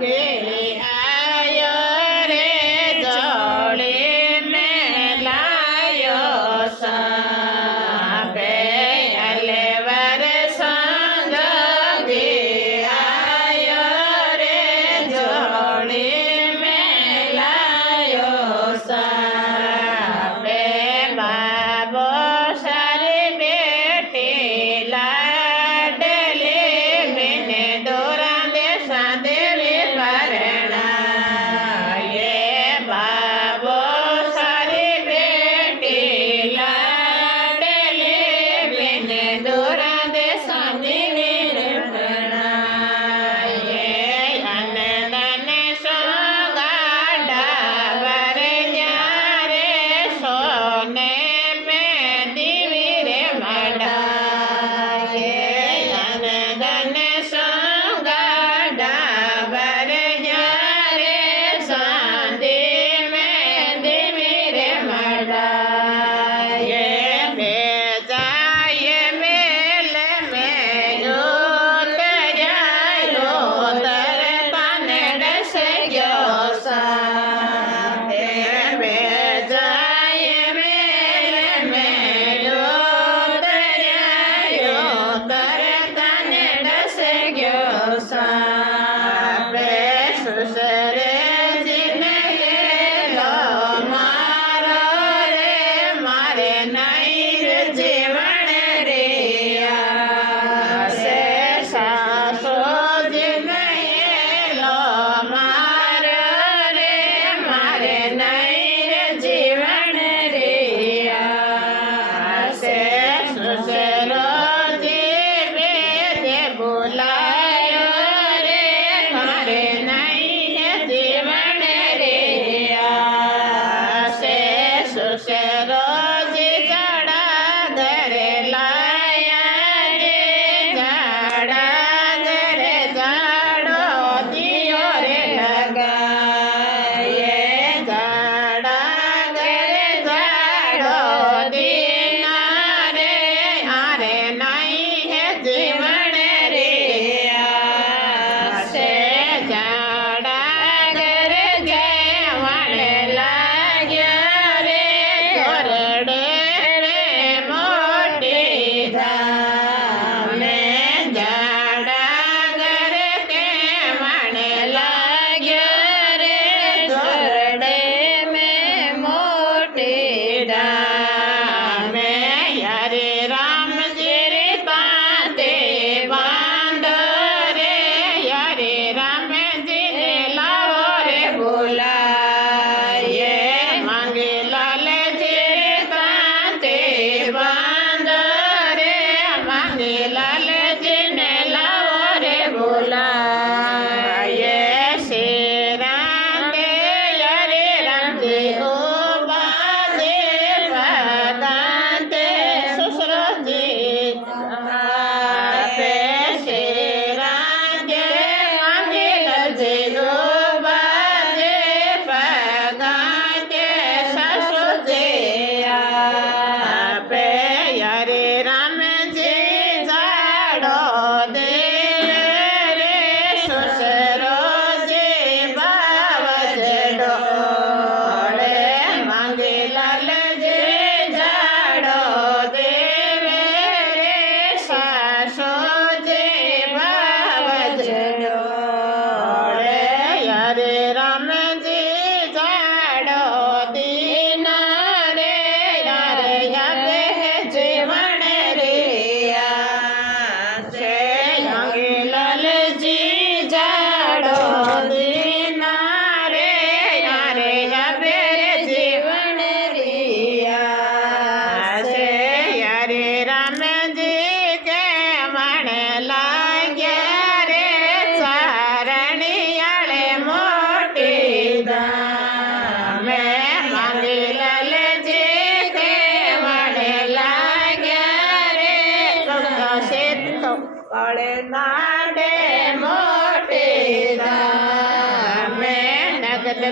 गे आयो रे जोड़ी में लायो साबे अलवर संग गे आयो रे जोड़ी में लायो साबे बाबो सारी बेटी लाडली बिने दोरा दे सादेवी परना ये बाबो सारी बेटी लाडली बिने दोरा दे सादेवी परना ये अनदन सोगाड़ा बर न्यारे सोने में दिवी रे मड़ा ये अनदन सोगाड़ा बर न्यारे सांदी में दिवी रे मड़ा ये भेजा ये मेल में यो तरयायो तरता ने डस गयो सा भेजा ये मेल में यो तरयायो तरता ने डस गयो सा सुसरे जिने लो मारो रे मारे नहीं जीवन रे से सासो जिने लो मारो रे मारे नहीं जीवन रे से सुसरो जीवे दे बुलायो रे मारे नहीं जीवन रे से सुसरो जी जड़ा धरे लाया रे जड़ा धरे जाड़ो दियो रे लगा ये जड़ा धरे जाड़ो दीना रे आरे नहीं है जीवन रे से जड़ा धरे जयवन लाग्या रे छोरड़े रे मोटी धाम में जड़ा धरे के मन लाग्या रे छोरड़े में मोटी धाम में यारे राम जी रे ताते बांधो रे यारे राम जी ने लाओ रे बुलाए मांगे लाल जी रे ताते बांधो रे मांगे लाल जी ने लाओ रे बुलाए शेरा दे यारे राम जी ओ बाजे पदाते ससुर जी पे शेरा दे मांगे लाल जी ओ बाजे पदाते ससुर जी पे यारे राम जी जाड़ो दे रे ससुरो जी बावज डोले मांगे लाल जी जाड़ो दे रे सासो जी बावज डोले यारे राम जी जाड़ो दीना रे यारे यावे जीवन रे से मांगे लाल जी जाड़ो दीना रे यारे यावे जीवन रे से यारे राम जी के मन लाग्या रे चारणियाले मोटी धाम में मांगे लाल जी के मन लाग्या रे से तो पड़े नाडे मोटी धाम में नगद